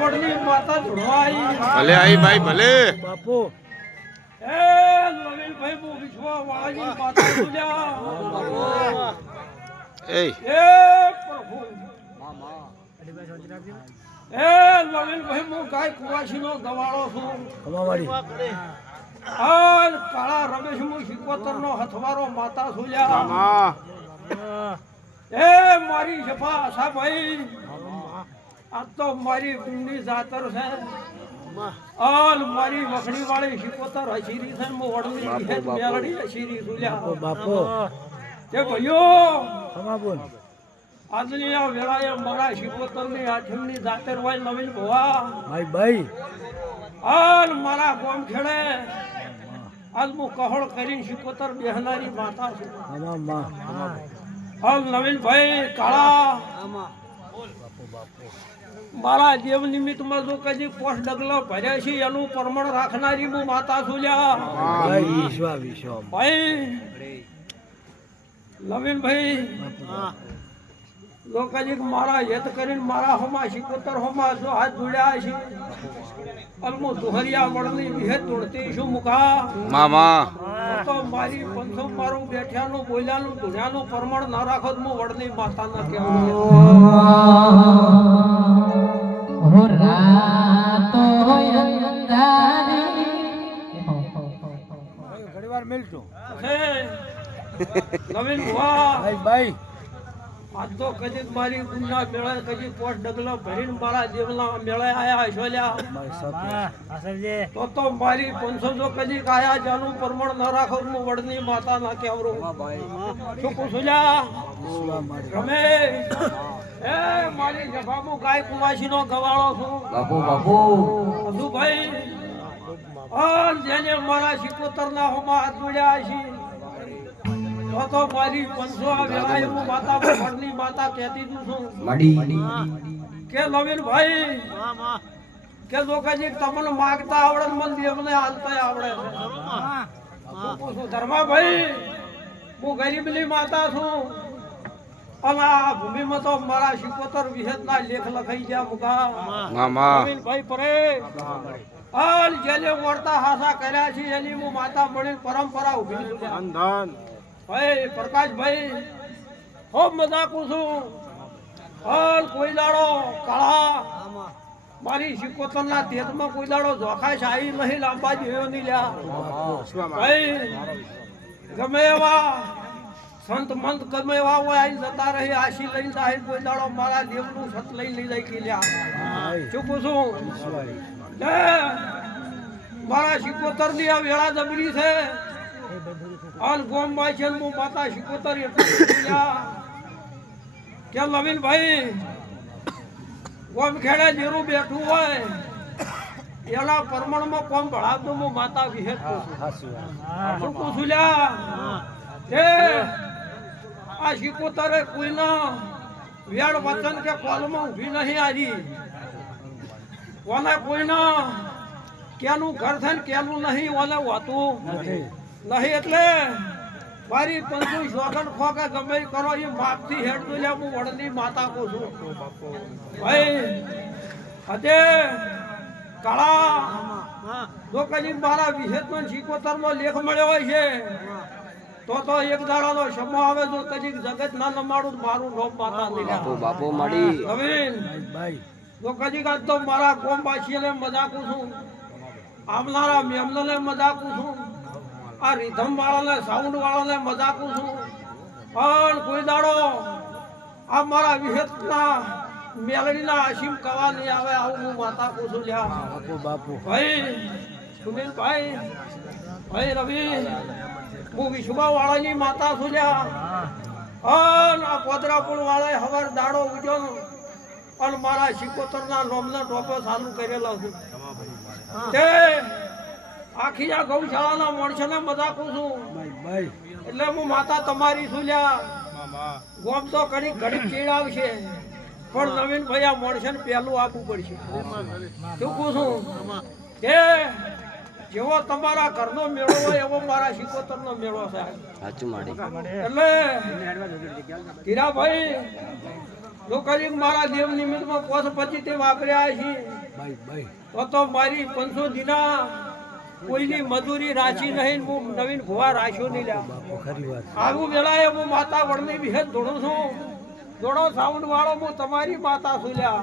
વડની માતા જોડવાઈ ભલે આઈ ભાઈ ભલે. બાપુ. એ નવીનભાઈ હું વિશ્વ વાળાની માતા જોડ્યા. એ એ પ્રભુ. એ નવીનભાઈ હું ગાય કુવાસીનો ગવાળો છું. કમાવાડી આ કાળા રમેશ હું શિકોતરનો હથવારો માતા સુલ્યા મામા. એ મારી સફા આશાભાઈ. આ તો મારી ગુંડી જાતર છે. આલ મારી વખડી વાળી શિકોતર હશીરી છે મો વડની છે મેલડી હશીરી સુલ્યા બાપો તે ભાઈઓ બોલ આજની આ વેળાએ મારા શિકોતરની આઠમની જાતર હોય નવીન ભવા. ભાઈ ભાઈ. આલ મારા ગોમ ખેડે. આજ હું કહોળ કરીને શિકોતર બેહનારી માતા છું. કમા માં નવીન ભાઈ કાળા. મારા દેવ નિમિત્તમાં જો કદી પોષ ડગલો ભર્યા છે એનું પરમણ રાખનારી હું માતા છું લ્યા. ભાઈ વિશ્વા વિશ્વા નવીનભાઈ જો કદી મારા હેત કરીને મારા હોમાં શિકોતર હોમાં જો હાથ જોડ્યા છે અલમો દુહરિયા વળની વિહેત તોડતી છું મુખા. મામા તો મારી પંથો મારું બેઠ્યાનું બોલ્યાનું ધુણ્યાનું પરમણ ના રાખો તો હું વડની માતા ના કહેવાય નવીન ભાઈ ભાઈ. આજ તો કદી મારી ગુંડા મેળા કદી પોટ ડગલો ભરીને મારા દેવના મેળા આયા હશો લ્યા. મારી સાથે તો તો મારી પંચો જો કદી આયા જાનું પરમણ ન રાખો હું વડની માતા ના કહેવરો. શું પૂછું લ્યા? મારી રમે એ મારી કાય ગાય કુવાસીનો ગવાળો છું. બાપુ બાપુ. મધુભાઈ આ જેને મારા શિકોતરના હોમાં હાથ જોડ્યા છે તો તો મારી પંચો આ વેળાએ હું માતા ભગવાનની માતા કહેતી જ છું. મડી. કે નવીનભાઈ કે લોકાજી તમને માગતા આવડે મને દેવને હાલતા આવડે ધર્માભાઈ હું ગરીબની માતા છું. અને આ ભૂમિમાં તો મારા શિકોતર વિહેતના લેખ લખાઈ ગયા મુકા મામા પરે હાલ જેને વર્તા હાસા કર્યા છે એની હું માતા મળી પરંપરા ઊભી છું. ભાઈ, પ્રકાશભાઈ, ખૂબ મજાકું છું. હલ કોઈ દાડો કાળા, મારી શિકોતરના તેજમાં કોઈ દાડો જોખાશ આવી નહીં, લાંબા જેવો નહીં લ્યા. ભાઈ, ગમે એવા સંત મંત ગમે એવા હોય, આઈ જતા રહી, આશી લઈ જાય કોઈ દાડો મારા દેવનું સત લઈ લઈ જાય કે લ્યા. શું પૂછું મારા શિકોતરની આ વેળા જબરી છે. હાલ ગોમભાઈ છે હું માતા શિકોતર. કે નવીનભાઈ ગોમ ખેડે જેરું બેઠું હોય એના પ્રમાણમાં કોમ ભણાવતો હું માતા વાત. શું પૂછું લ્યા? તે આ શિકોતરે કોઈના વેડ વચન કે કોલમાં ઊભી નહીં આવી. ઓને કોઈના કેનું ઘર થઈને કેનું નહીં ઓને હોતું નથી. નહીં એટલે મારી પંચુ શોગન ખોકા ગમે કરો એ માપથી હેડતું લે હું વડની માતા કહું છું. ભાઈ હજે કાળા જો કદી મારા વિશેષમાં શિકોતરમાં લેખ મળ્યો હોય છે. તો તો એક દાડાનો સમો આવે તો કદી જગત ના નમાડું તો મારું નોમ માતા નહીં. બાપુ બાપુ મડી નવીન ભાઈ જો કદી કાંઈ તો મારા કોમવાસીઓને મજાકું છું. આવનારા મેમનને મજાકું છું. આ રીધમ વાળાને સાઉન્ડ વાળાને મજાકું છું. પણ કોઈ દાડો આ મારા વિહેતના મેલડીના આશીમ કવા નહીં આવે આવું હું માતા કહું છું લ્યા. બાપુ બાપુ. ભાઈ સુનિલભાઈ ભાઈ રવિ હું વિશ્વા વાળાની માતા છું લ્યા. અન આ પોદરાપુર વાળાએ હવાર દાડો ઉજ્યો અને મારા શિકોતરના નોમના ટોપો ચાલુ કરેલો છું. તે આખી આ ગૌશાળાના માણસોને મજાકું છું. ભાઈ ભાઈ. એટલે હું માતા તમારી છું લ્યા. ગોમ તો ઘડી ઘડી ચીડાવશે પણ નવીન ભાઈ આ માણસોને પહેલું આપવું પડશે. શું કહું છું? કે જેવો તમારા ઘરનો મેળો હોય એવો મારા શિકોતરનો મેળો છે. એટલે હીરાભાઈ જો કરી મારા દેવ નિમિત્તમાં કોષ પછી તે વાપર્યા છે બાઈ બાઈ તો તો મારી પંચો દિના કોઈની મજૂરી રાશી નહીં, હું નવીન ભુવા રાખ્યો નહીં લ્યા. આવું વેળાએ હું માતા વડની વિશે દોડું છું. દોડો સાઉન્ડ વાળો હું તમારી માતા છું લ્યા.